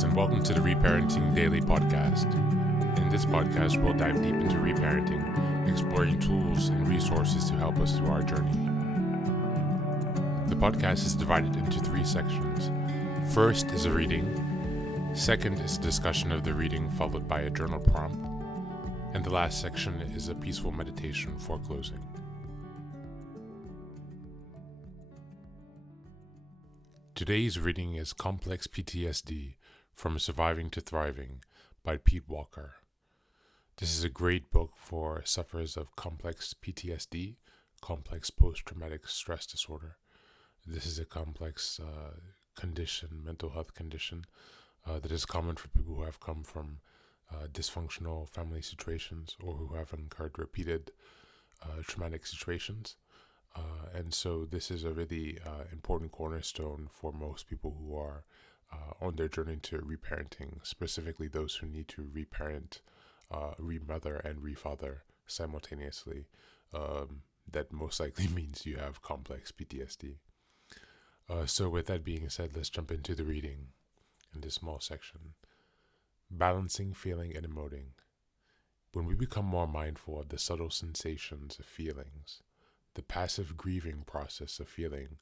Greetings and welcome to the Reparenting Daily podcast. In this podcast, we'll dive deep into reparenting, exploring tools and resources to help us through our journey. The podcast is divided into 3 sections. First is a reading. Second is a discussion of the reading followed by a journal prompt. And the last section is a peaceful meditation for closing. Today's reading is Complex PTSD, From Surviving to Thriving by Pete Walker. This is a great book for sufferers of complex PTSD, complex post-traumatic stress disorder. This is a complex condition, mental health condition, that is common for people who have come from dysfunctional family situations or who have incurred repeated traumatic situations. And so this is a really important cornerstone for most people who are on their journey to reparenting, specifically those who need to reparent, remother, and refather simultaneously. That most likely means you have complex PTSD. So with that being said, let's jump into the reading in this small section. Balancing feeling and emoting. When we become more mindful of the subtle sensations of feelings, the passive grieving process of feeling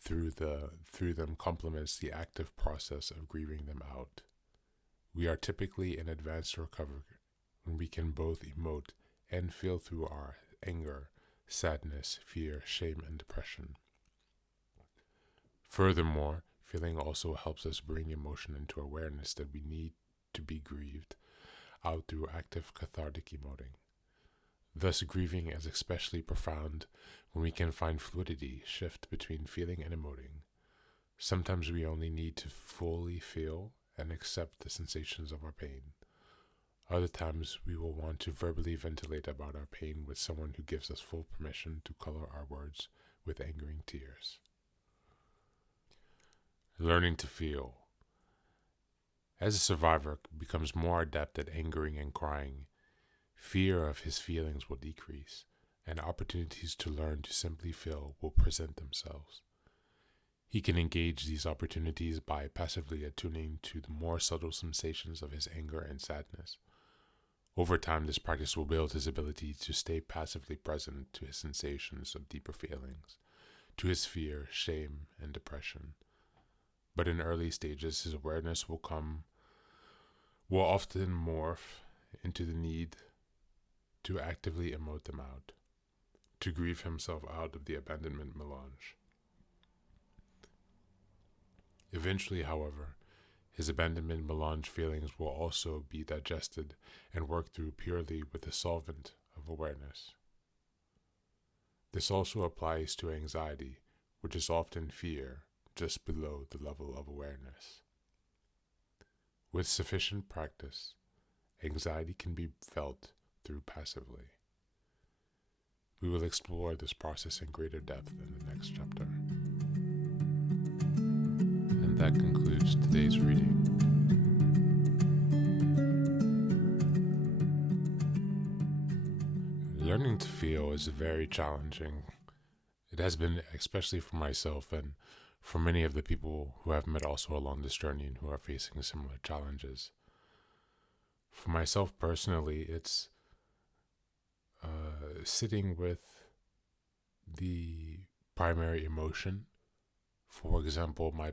through them complements the active process of grieving them out. We are typically in advanced recovery when we can both emote and feel through our anger, sadness, fear, shame, and depression. Furthermore, feeling also helps us bring emotion into awareness that we need to be grieved out through active cathartic emoting. Thus, grieving is especially profound when we can find fluidity shift between feeling and emoting. Sometimes we only need to fully feel and accept the sensations of our pain. Other times we will want to verbally ventilate about our pain with someone who gives us full permission to color our words with angering tears. Learning to feel. As a survivor becomes more adept at angering and crying, fear of his feelings will decrease, and opportunities to learn to simply feel will present themselves. He can engage these opportunities by passively attuning to the more subtle sensations of his anger and sadness. Over time, this practice will build his ability to stay passively present to his sensations of deeper feelings, to his fear, shame, and depression. But in early stages, his awareness will often morph into the need to actively emote them out, to grieve himself out of the abandonment melange. Eventually, however, his abandonment melange feelings will also be digested and worked through purely with the solvent of awareness. This also applies to anxiety, which is often fear just below the level of awareness. With sufficient practice, anxiety can be felt through passively. We will explore this process in greater depth in the next chapter. And that concludes today's reading. Learning to feel is very challenging. It has been, especially for myself and for many of the people who I've met also along this journey and who are facing similar challenges. For myself personally, it's sitting with the primary emotion. For example, my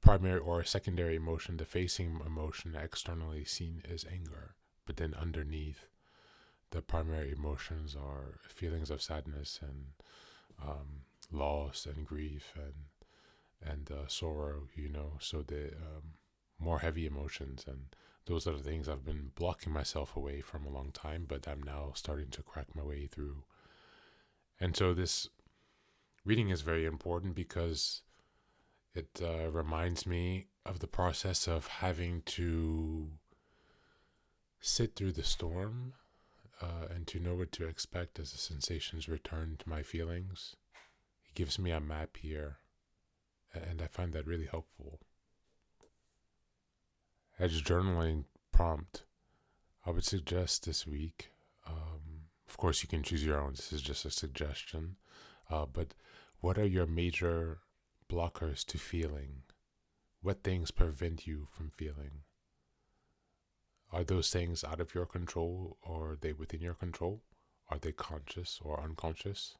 primary or secondary emotion, the facing emotion externally seen is anger, but then underneath the primary emotions are feelings of sadness and loss and grief and sorrow, so the more heavy emotions, and those are the things I've been blocking myself away from a long time, but I'm now starting to crack my way through. And so this reading is very important because it reminds me of the process of having to sit through the storm and to know what to expect as the sensations return to my feelings. It gives me a map here, and I find that really helpful. As a journaling prompt, I would suggest this week, of course you can choose your own, this is just a suggestion, but what are your major blockers to feeling? What things prevent you from feeling? Are those things out of your control, or are they within your control? Are they conscious or unconscious?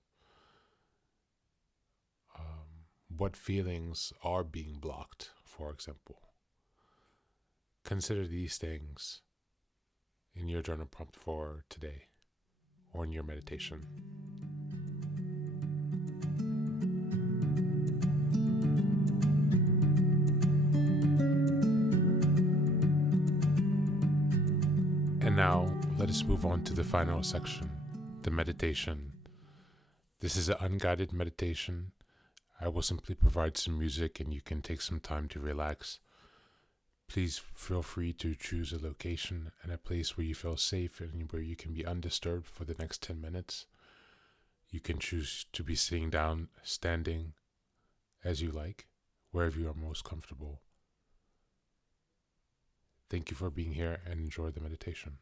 What feelings are being blocked, for example? Consider these things in your journal prompt for today or in your meditation. And now, let us move on to the final section, the meditation. This is an unguided meditation. I will simply provide some music and you can take some time to relax. Please feel free to choose a location and a place where you feel safe and where you can be undisturbed for the next 10 minutes. You can choose to be sitting down, standing, as you like, wherever you are most comfortable. Thank you for being here and enjoy the meditation.